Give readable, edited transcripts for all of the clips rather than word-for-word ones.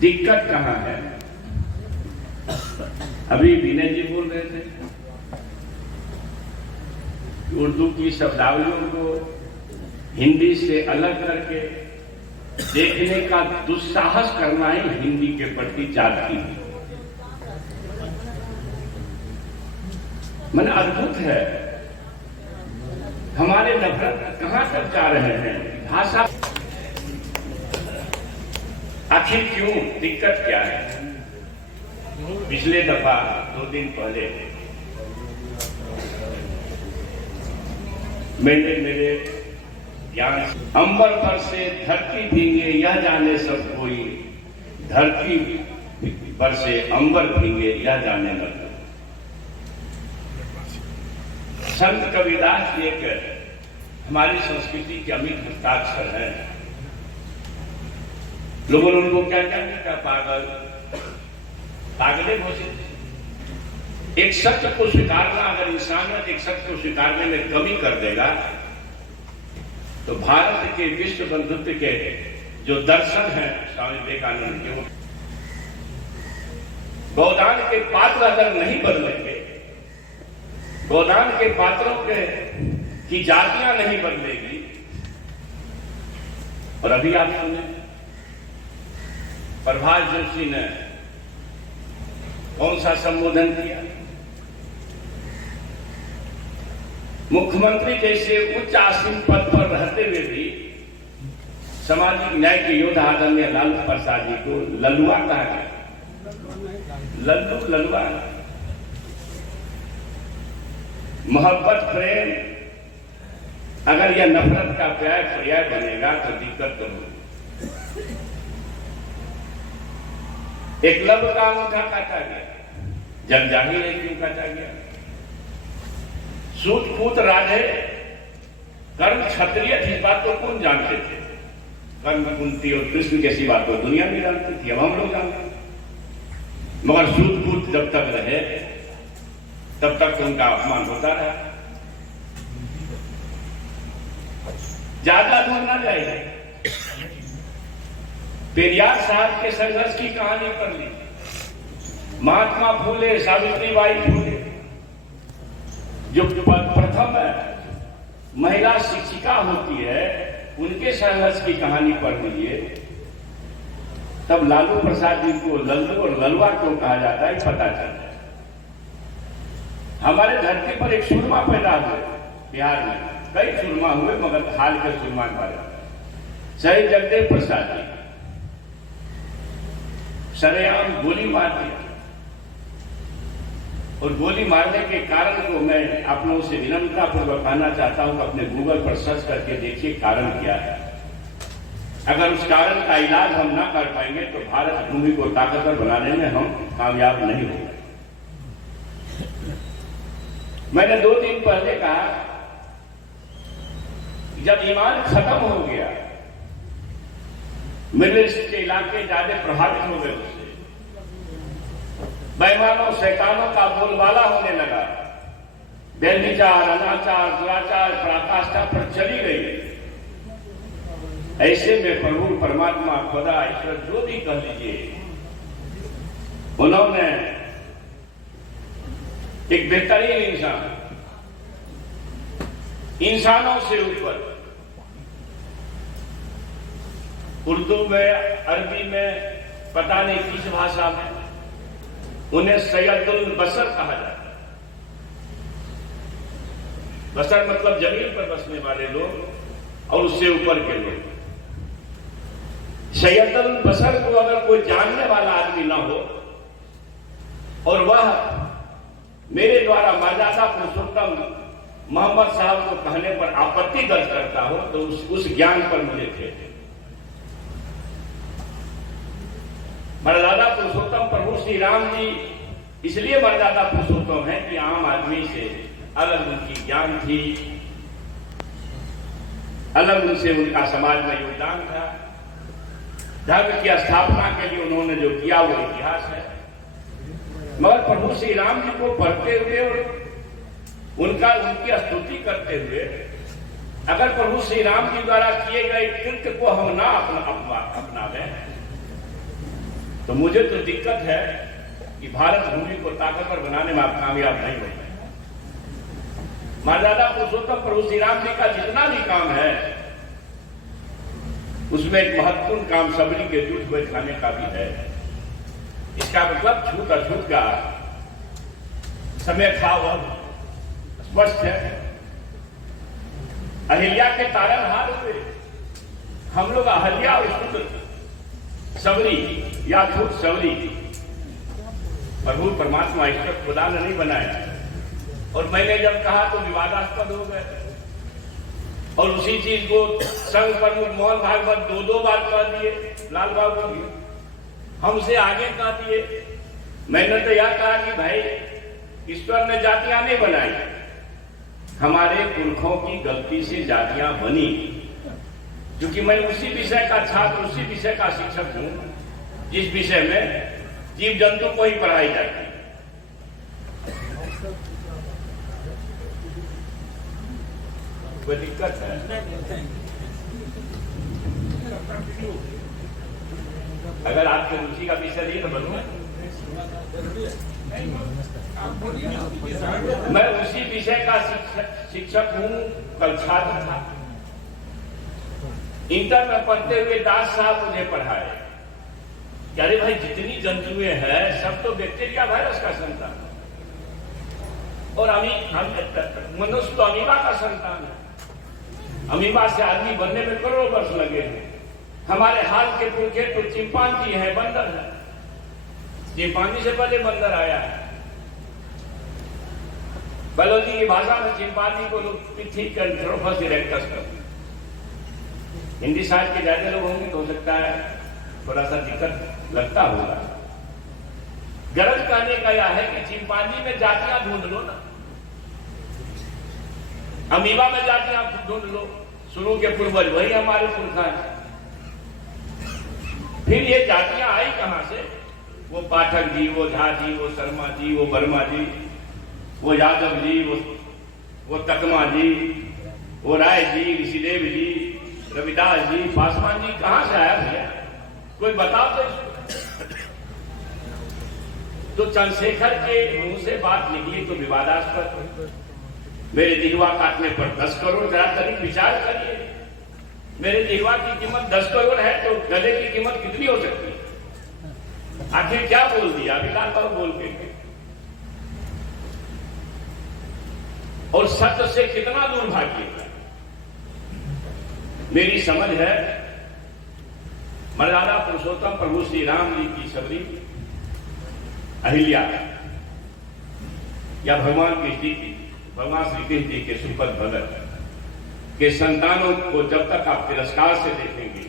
दिक्कत कहां है? अभी विनय जी बोल रहे थे उर्दू की शब्दावलियों को हिंदी से अलग करके देखने का दुस्साहस करना ही हिंदी के प्रति जाति है। मन अद्भुत है, हमारे नफरत कहां तक जा रहे हैं? भाषा आखिर क्यों? दिक्कत क्या है? पिछले दफा 2 दिन पहले मैंने मेरे ज्ञान अंबर पर से धरती भींगे यह जाने सब कोई, धरती पर से अंबर भींगे यह जाने न कोई। संत कबीरदास जी एक हमारी संस्कृति के अमिट हस्ताक्षर है। लोगों ने उनको क्या क्या कहता? पागल, पागले घोषित। एक सत्य को स्वीकारना, अगर इंसानियत एक सत्य को स्वीकारने में कमी कर देगा तो भारत के विश्व बंधुत्व के जो दर्शन हैं स्वामी विवेकानंद के, गोदान के पात्र अगर नहीं बदलेंगे, गोदान के पात्रों के की जातियां नहीं बदलेगी। और अभी आप सुने प्रभात जोशी ने कौन सा संबोधन किया? मुख्यमंत्री जैसे उच्च आसीन पद पर रहते हुए भी सामाजिक न्याय के योद्धा आदरणीय लालू प्रसाद जी को लल्लुआ कहा गया। लल्लू, लल्लुआ। मोहब्बत, प्रेम अगर यह नफरत का पर्याय बनेगा तो दिक्कत तो होगी। एकलव्य का अंगूठा काटा गया, जग जाहिर है क्यों काटा गया। सूत पूत राधे कर्म क्षत्रिय इस बात को कौन जानते थे? कर्म कुंती और कृष्ण जैसी बात को दुनिया में जानती थी, अब हम लोग जानते हैं। मगर सूत पूत जब तक रहे तब तक तो उनका अपमान होता रहा। ज्यादा दूर ना जाइए, पेरियार साहब के संघर्ष की कहानी पढ़ लीजिए। महात्मा फूले, सावित्रीबाई फूले जो प्रथम महिला शिक्षिका होती है, उनके संघर्ष की कहानी पढ़ लीजिए। तब लालू प्रसाद जी को लल्लू और ललुआ क्यों कहा जाता है पता चलता है। हमारे धरती पर एक सुरमा पैदा हुए, बिहार में कई सुरमा हुए मगर हाल के सुरमा पाया। शहीद जगदेव प्रसाद जी सरेआम गोली मार दी, और गोली मारने के कारण को मैं आप लोगों से विनम्रतापूर्वक कहना चाहता हूं कि अपने गूगल पर सर्च करके देखिए कारण क्या है। अगर उस कारण का इलाज हम ना कर पाएंगे तो भारत भूमि को ताकतवर बनाने में हम कामयाब नहीं होंगे। मैंने 2 दिन पहले कहा जब ईमान खत्म हो गया, मिडिल ईस्ट के इलाके ज्यादा प्रभावित हो गए, उससे बेईमानों शैतानों का बोलबाला होने लगा, व्यभिचार, अनाचार, दुराचार, पराकाष्ठा पर चली गई। ऐसे में प्रभु परमात्मा, खुदा, ईश्वर जो भी कह लीजिए, उन्होंने एक बेहतरीन इंसानों से ऊपर उर्दू में, अरबी में, पता नहीं किस भाषा में, उन्हें सैयदुल बशर कहा जाता है। बशर मतलब जमीन पर बसने वाले लोग और उससे ऊपर के लोग। सैयदुल बशर को अगर कोई जानने वाला आदमी ना हो और वह मेरे द्वारा मर्यादा पुरुषोत्तम मोहम्मद साहब को कहने पर आपत्ति दर्ज करता हो तो उस ज्ञान पर मुझे थे। मर्यादा पुरुषोत्तम प्रभु श्री राम जी इसलिए मर्यादा पुरुषोत्तम है कि आम आदमी से अलग उनकी ज्ञान थी, अलग उनसे उनका समाज में योगदान था। धर्म की स्थापना के लिए उन्होंने जो किया वो इतिहास है। मगर प्रभु श्री राम जी को पढ़ते हुए और उनकी स्तुति करते हुए अगर प्रभु श्री राम जी द्वारा किए गए कृत्य को हम ना अपनावे तो मुझे तो दिक्कत है कि भारत भूमि को ताकतवर बनाने में आप कामयाब नहीं हो पाए। मर्यादा पुरुषोत्तम प्रभु श्री राम जी का जितना भी काम है उसमें एक महत्वपूर्ण काम सबरी के दूध हुए खाने का भी है। इसका मतलब छूत अछूत का समय था वह स्पष्ट है। अहिल्या के तारनहार हुए हम लोग अहिल्या और छूत सबरी या छूत सबरी प्रभु परमात्मा ईश्वर खुदा ने नहीं बनाया। और मैंने जब कहा तो विवादास्पद हो गए और उसी चीज को संघ प्रमुख मोहन भागवत दो बार कह दिए, लाल बाबू हमसे आगे कह दिए। मैंने तो यह कहा कि भाई ईश्वर ने जातियां नहीं बनाई, हमारे पुरखों की गलती से जातियां बनी। क्योंकि मैं उसी विषय का छात्र, उसी विषय का शिक्षक हूं जिस विषय में जीव जंतु को ही पढ़ाई जाती है। कोई दिक्कत है? अगर आपकी रुचि का विषय नहीं तो बोलूं। मैं उसी विषय का शिक्षक हूं, कल छात्र था। इंटर में पढ़ते हुए दास साहब मुझे पढ़ाए कि अरे भाई जितनी जंतुएं हैं सब तो बैक्टीरिया वायरस का संतान है और मनुष्य तो अमीबा का संतान है। अमीबा से आदमी बनने में करोड़ों वर्ष लगे हैं। हमारे हाल के पुरखे तो चिंपांजी है, बंदर है। चिंपांजी से पहले बंदर आया है। बायोलॉजी की भाषा में चिंपांजी को लोग पिथिकैंथ्रोपस इरेक्टस करते हैं। हिंदी साहित्य के ज्यादा लोग होंगे तो हो सकता है थोड़ा सा दिक्कत लगता होगा। गरज कहने का यह है कि चिंपांजी में जातियां ढूंढ लो ना, अमीबा में जातियां ढूंढ लो, शुरू के पूर्वज वही हमारे पुरखा है। फिर ये जातियां आई कहां से? वो पाठक जी, वो झा जी, वो शर्मा जी, वो वर्मा जी, वो यादव जी, वो तकमा जी, वो राय जी, ऋषिदेव जी, रविदास जी, पासवान जी, कहां से आया भैया? कोई बताओ तो चंद्रशेखर के मुंह से बात निकली तो विवादास्पद। मेरे जिह्वा काटने पर 10 करोड़, जरा करीब विचार करिए। मेरे जिह्वा की कीमत 10 करोड़ है तो गले की कीमत कितनी हो सकती है? आखिर क्या बोल दिया अभी लाल बाबू बोल के? और सत्य से कितना दुर्भाग्य है। मेरी समझ है मर्यादा पुरुषोत्तम प्रभु श्री राम जी की सबरी अहिल्या या भगवान कृष्ण की, भगवान श्री कृष्ण जी के सुपद भगत के संतानों को जब तक आप तिरस्कार से देखेंगे,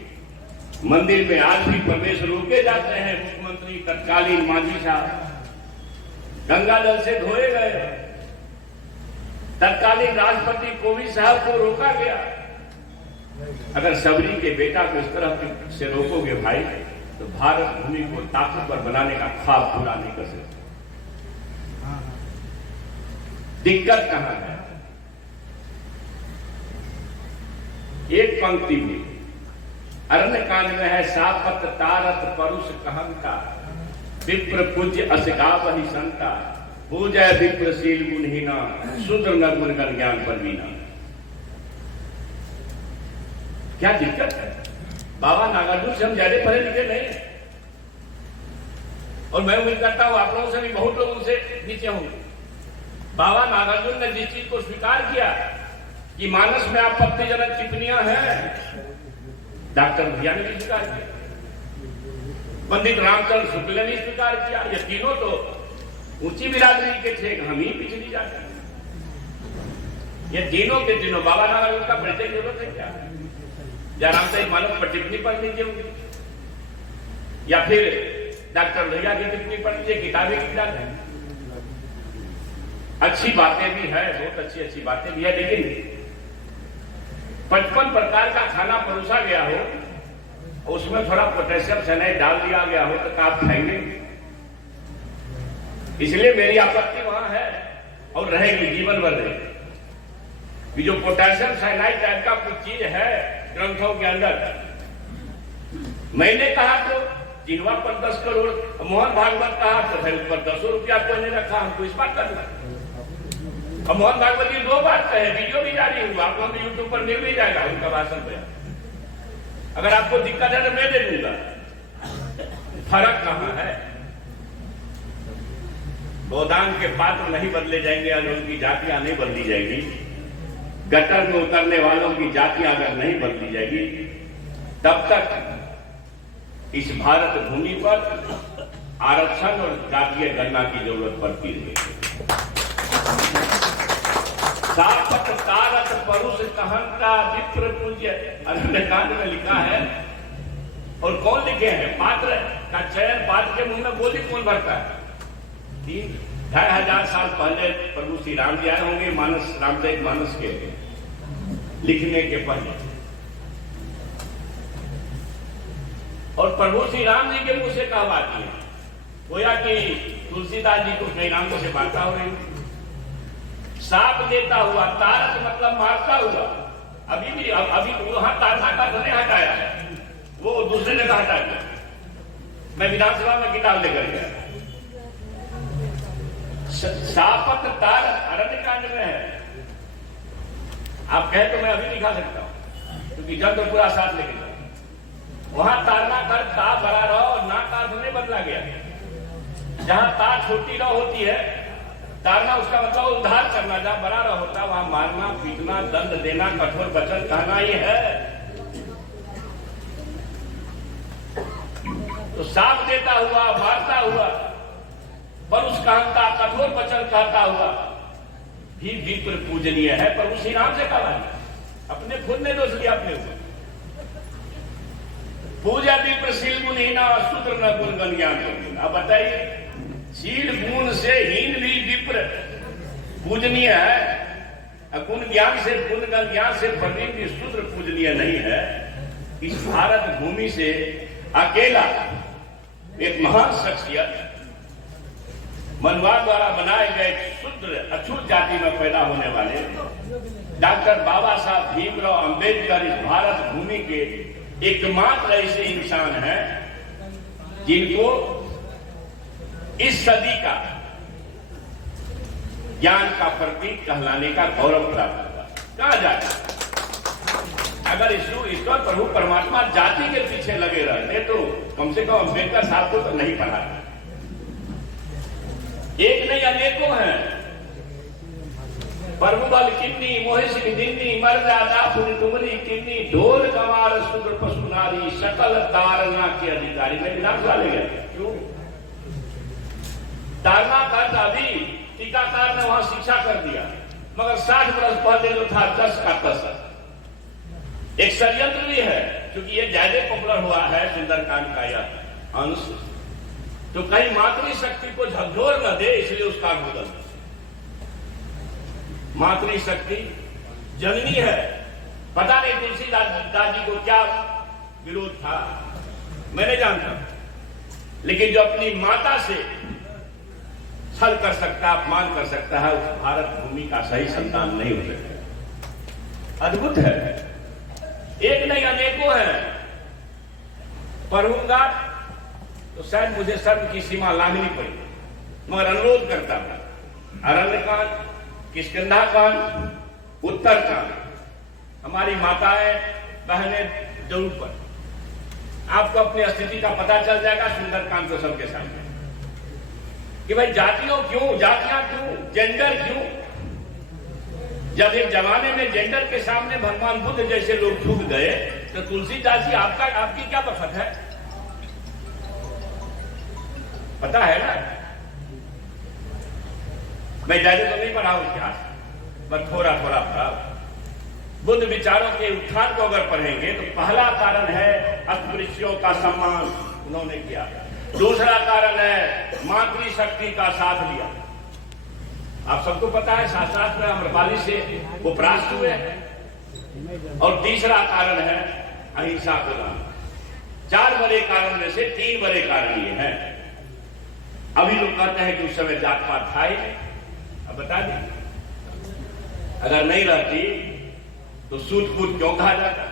मंदिर में आज भी प्रवेश रोके जाते हैं। मुख्यमंत्री तत्कालीन मांझी साहब गंगा जल से धोए गए, तत्कालीन राष्ट्रपति कोविंद साहब को रोका गया। अगर सबरी के बेटा को इस तरह से रोकोगे भाई तो भारत भूमि को ताकतवर बनाने का ख्वाब पूरा नहीं कर सकते। दिक्कत कहां है? एक पंक्ति में अरण्य कांड में है, सापत तारत परुष कहंता, विप्र पूज्य असगा वही संता, पूजय विप्रशील गुणहीना, शूद्र न गुणगण ज्ञान परवीना। क्या दिक्कत है? बाबा नागार्जुन से हम ज्यादा पढ़े लिखे नहीं है और मैं उम्मीद करता हूं आप लोगों से भी बहुत लोग उनसे नीचे होंगे। बाबा नागार्जुन ने जिस चीज को स्वीकार किया कि मानस में आपत्तिजनक टिप्पणियां हैं, डॉक्टर भैया ने भी स्वीकार किया, पंडित रामचंद्र शुक्ल ने भी स्वीकार किया। ये तीनों तो ऊंची बिरादरी के थे, हम ही पिछली जाते हैं। ये तीनों के तीनों बाबा नागार्जुन का परिचय जरूरत है क्या? या रामचरित मानस पर टिप्पणी पढ़ लीजिए होगी, या फिर डॉक्टर भैया की टिप्पणी पढ़ लीजिए, किताबें की जाते हैं। अच्छी बातें भी है, बहुत अच्छी अच्छी बातें भी है, लेकिन 55 प्रकार का खाना परोसा गया हो, उसमें थोड़ा पोटेशियम साइनाइड डाल दिया गया हो तो आप खाएंगे? इसलिए मेरी आपत्ति वहां है और रहेगी, जीवन भर रहेगी। जो पोटेशियम साइनाइड टाइप का कुछ चीज है ग्रंथों के अंदर, मैंने कहा तो जिनवा पर 10 करोड़, मोहन भागवत कहा तो फिर ऊपर 10 रुपया कोई रखा, हमको इस बात करना। और मोहन भागवत जी 2 बात कहे, वीडियो भी जारी हुआ, आप लोग यूट्यूब पर मिल भी जाएगा उनका भाषण पे। अगर आपको दिक्कत है तो मैं दे दूंगा। फर्क कहां है? गोदान के पात्र नहीं बदले जाएंगे और उनकी जातियां नहीं बदली जाएगी। गटर में उतरने वालों की जातियां अगर नहीं बदली जाएगी, तब तक इस भारत भूमि पर आरक्षण और जातीय गणना की जरूरत पड़ती है। सापत तारत परुष कहंता विप्र पूज्य अरण्यकांड में लिखा है। और कौन लिखे हैं? पात्र का चयन, पात्र के मुंह में बोली कौन भरता है? 3-2,500 साल पहले प्रभु श्री राम जी आए होंगे मानस, रामचरित मानस के लिखने के पहले, और प्रभु श्री राम जी के मुंह से कहवाती है गोया कि तुलसीदास जी को श्री राम से बांटता हो रही, साप देता हुआ, तारक मतलब मारता हुआ। अभी भी अभी वहां तारना का नहीं हटाया है, वो दूसरे जगह हटा दिया। मैं विधानसभा में किताब लेकर गया, सापत तार अरण्यकांड में है। आप कहें तो मैं अभी दिखा सकता हूं, क्योंकि जब तो पूरा साथ लेके जाऊं। वहां तारना कर ता बड़ा रहो और ना का नहीं बदला गया। जहां ता छोटी रहो होती है, तारना उसका मतलब उद्धार करना। जहां बड़ा रहो होता वहां मारना, पीटना, दंड देना, कठोर वचन कहना ये है। तो साप देता हुआ, मारता हुआ, परुष कहता, कठोर वचन कहता हुआ भी विप्र पूजनीय है। पर उसी नाम से कहा, अपने खुद ने दोष लिया अपने ऊपर। पूजा विप्र शील गुण हीना, शूद्र न गुण गण ज्ञान गुण। अब बताइए, शील गुण से हीन भी विप्र पूजनीय है, गुण ज्ञान से, गुण गण ज्ञान से प्रवीण भी शूद्र पूजनीय नहीं है। इस भारत भूमि से अकेला एक महान शख्सियत, मनवा द्वारा बनाए गए शूद्र अछूत जाति में पैदा होने वाले डॉक्टर बाबा साहब भीमराव अंबेडकर इस भारत भूमि के एकमात्र ऐसे इंसान हैं जिनको इस सदी का ज्ञान का प्रतीक कहलाने का गौरव प्राप्त हुआ। कहा जाए, अगर ईश्वर प्रभु परमात्मा जाति के पीछे लगे रहते तो कम से कम अम्बेडकर साहब को तो नहीं पढ़ा। एक नहीं अनेकों हैं। परमुबल किन्नी, मोहिश दिन्नी, मर्यादा पुनि तुमरी किन्नी, ढोल कमार शूद्र पशु नारी, सकल तारना के अधिकारी। मैं विधानसभा ले गया, क्यों? तारना का अभी टीकाकार ने वहां शिक्षा कर दिया, मगर 60 वर्ष पहले जो था 10 का 10। एक षड्यंत्र भी है, क्योंकि ये ज्यादा पॉपुलर हुआ है सुंदरकांड का यह अंश, तो कहीं मातृशक्ति को झकझोर न दे, इसलिए उसका अनुमोदन। मातृशक्ति जननी है, पता नहीं तुलसीदास जी को क्या विरोध था, मैं नहीं जानता, लेकिन जो अपनी माता से छल कर सकता, अपमान कर सकता है, उस भारत भूमि का सही संतान नहीं हो सकता। अद्भुत है, एक नहीं अनेकों हैं। पढ़ूंगा तो शायद मुझे शर्म की सीमा लांघनी पड़ी, मगर अनुरोध करता हूं, अरण्यकांड, किष्किंधा उत्तरकांड, हमारी माताएं बहनें जरूर पढ़। आपको अपनी स्थिति का पता चल जाएगा सुंदरकांड को सबके सामने, कि भाई जातियों क्यों, जातियां क्यों, जेंडर क्यों। जब एक जमाने में जेंडर के सामने भगवान बुद्ध जैसे लोग झुक गए, तो तुलसीदास जी आपकी क्या बखत है? पता है ना, मैं ज्यादा तो नहीं पढ़ा इतिहास, बस थोड़ा थोड़ा पढ़ा। बुद्ध विचारों के उत्थान को अगर पढ़ेंगे तो पहला कारण है अस्पृश्यों का सम्मान उन्होंने किया, दूसरा कारण है मातृशक्ति का साथ लिया। आप सबको पता है शास्त्रार्थ में अम्रपाली से वो परास्त हुए, और तीसरा कारण है अहिंसा को लाना। 4 बड़े कारण में से 3 बड़े कारण ये हैं। अभी लोग कहते हैं कि उस समय जात पात था ही, अब बता दें, अगर नहीं रहती तो सूट कूट क्यों कहा जाता,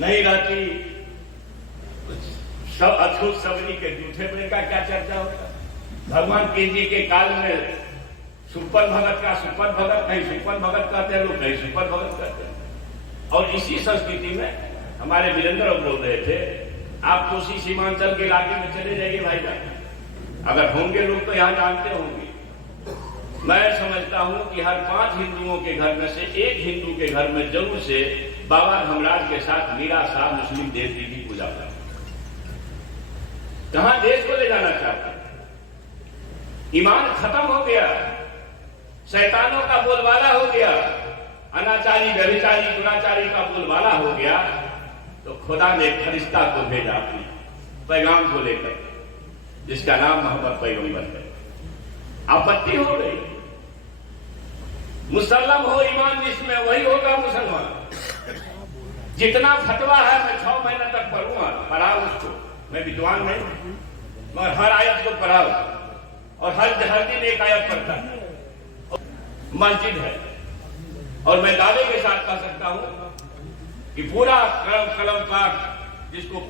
नहीं रहती सब अछूत सबरी के जूठे बने का क्या चर्चा होता। भगवान के जी के काल में सुपर भगत का सुपर भगत, कहीं सुपर भगत कहते हैं लोग, कहीं सुपर भगत कहते हैं। और इसी संस्कृति में हमारे वीरेंद्र बोल रहे थे, आप कोसी सीमांचल के इलाके में चले जाइए भाई जान, अगर होंगे लोग तो यहाँ जानते होंगे। मैं समझता हूं कि हर 5 हिंदुओं के घर में से एक हिंदू के घर में जरूर से बाबा धर्मराज के साथ मीरा साहब मुस्लिम देवती की पूजा करते। कहां देश को ले जाना चाहते? ईमान खत्म हो गया, शैतानों का बोलबाला हो गया, अनाचारी व्यभिचारी दुराचारी का बोलबाला हो गया। तो खुदा ने फरिश्ता को भेजा अपनी पैगाम को लेकर, जिसका नाम मोहम्मद पैगंबर है। आपत्ति हो गई। मुसल्लम हो ईमान जिसमें वही होगा मुसलमान। जितना फतवा है मैं 6 महीने तक पढ़ूंगा, पढ़ाओ उसको, मैं विद्वान नहीं, मगर हर आयत को पढ़ाओ और हर दिन एक आयत पढ़ता है। मस्जिद है और मैं दावे के साथ कह सकता हूं कि पूरा कलम पाक जिसको